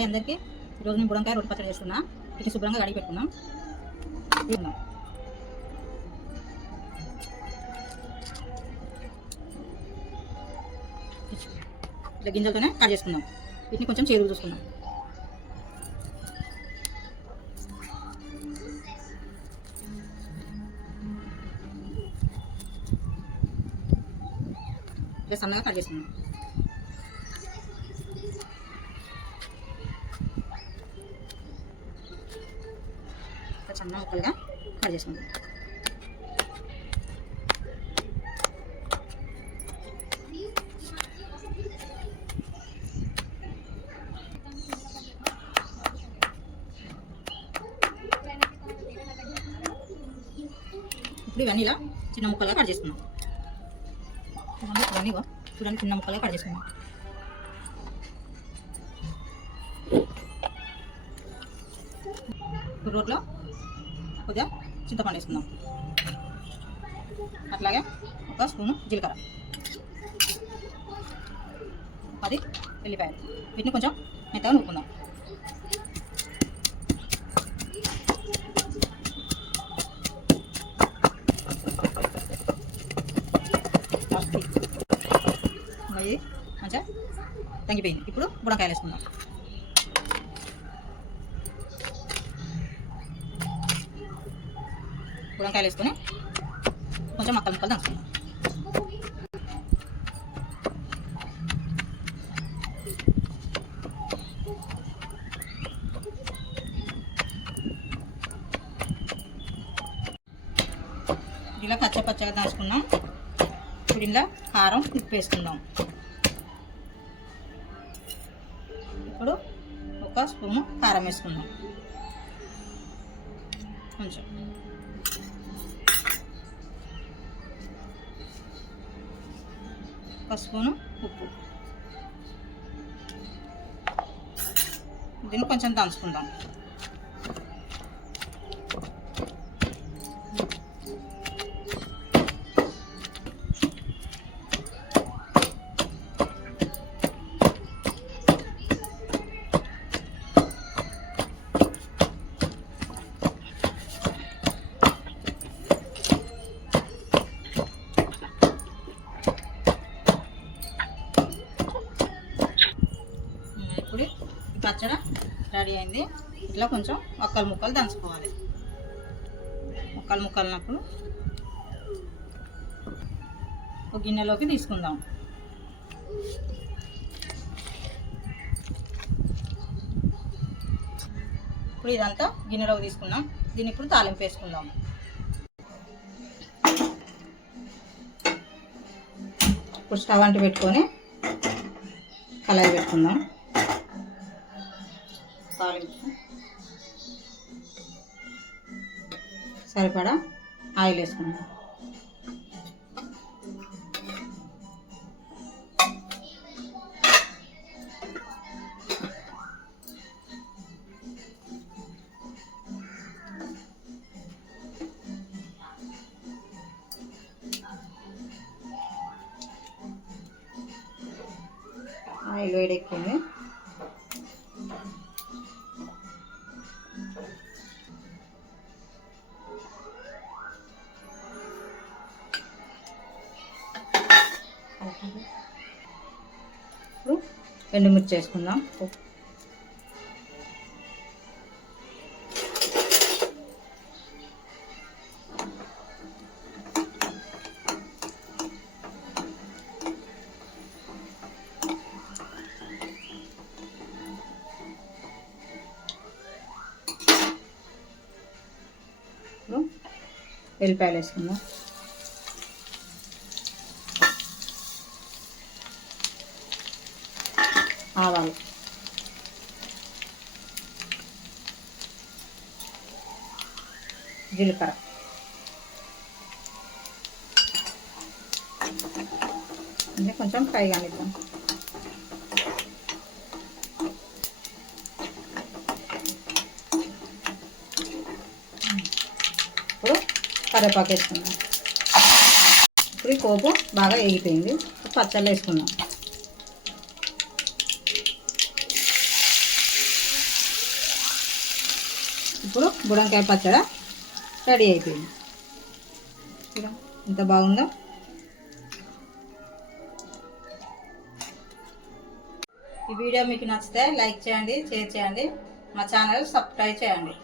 Hi అందరికీ. ఈరోజు నేను బుడంకాయ రొట్టె పచ్చడి చేస్తున్నా. ఇటు శుభ్రంగా కడిగి పెట్టుకున్నాం తీసుకుందాం. ఇట్లా గింజలతోనే కట్ చేసుకుందాం. వీటిని కొంచెం చేదులు చూసుకుందాం. ఇట్లా సన్నగా కట్ చేసుకుందాం. సన్న ముక్కలుగా కట్ చేసుకుందాం. ఇప్పుడు ఇవన్నీ ఇలా చిన్న ముక్కలుగా కట్ చేసుకున్నాం ఇవన్నీ చూడండి చిన్న ముక్కలుగా కట్ చేసుకున్నాం ఇప్పుడు రోట్లో కొద్దిగా చింతపండు వేసుకుందాం అట్లాగే ఒక స్పూను జీలకర్ర. అది ఎల్లిపాయలు వీటిని కొంచెం మెత్తగా నూపుకుందాం మంచిగా తగ్గిపోయింది ఇప్పుడు బుడంకాయలు వేసుకుందాం. బుడంకాయలు వేసుకొని కొంచెం మక్కలు ముక్కలు దంచుకుందాం. ఇలా పచ్చ పచ్చగా దంచుకున్నాం. ఇప్పుడు ఇలా కారం ఉప్పు వేసుకుందాం. ఇప్పుడు ఒక స్పూను కారం వేసుకుందాం. కొంచెం. ఒక స్పూను ఉప్పు. దీన్ని కొంచెం దంచుకుందాం. పచ్చడి రెడీ అయింది. ఇట్లా కొంచెం ఒక్కలు ముక్కలు దంచుకోవాలి. ఒక్కలు ముక్కలున్నప్పుడు ఒక గిన్నెలోకి తీసుకుందాం. ఇప్పుడు ఇదంతా గిన్నెలోకి తీసుకుందాం. దీన్ని ఇప్పుడు తాలింపు వేసుకుందాం. ఇప్పుడు స్టవ్ అంటు పెట్టుకొని కళాయి పెట్టుకుందాం. తాలింపు సరిపడా? ఆయిల్ వేసుకుందాం ఆయిల్ వేడెక్కింది. ఎండుమిర్చి వేసుకుందాం ఇప్పుడు ఎల్లిపాయలు వేసుకుందాం. ఆవాలు. జీలకర్ర. అంటే కొంచెం ఫ్రై కానిద్దాం. ఇప్పుడు కరివేపాకు వేసుకుందాం. ఇప్పుడు ఈ కోపు బాగా వేగిపోయింది. పచ్చళ్ళు వేసుకుందాం. ఇప్పుడు బుడంకాయ పచ్చడి రెడీ అయిపోయింది. ఎంత బాగుందో. ఈ వీడియో మీకు నచ్చితే లైక్ చేయండి షేర్ చేయండి మా ఛానల్ సబ్స్క్రైబ్ చేయండి.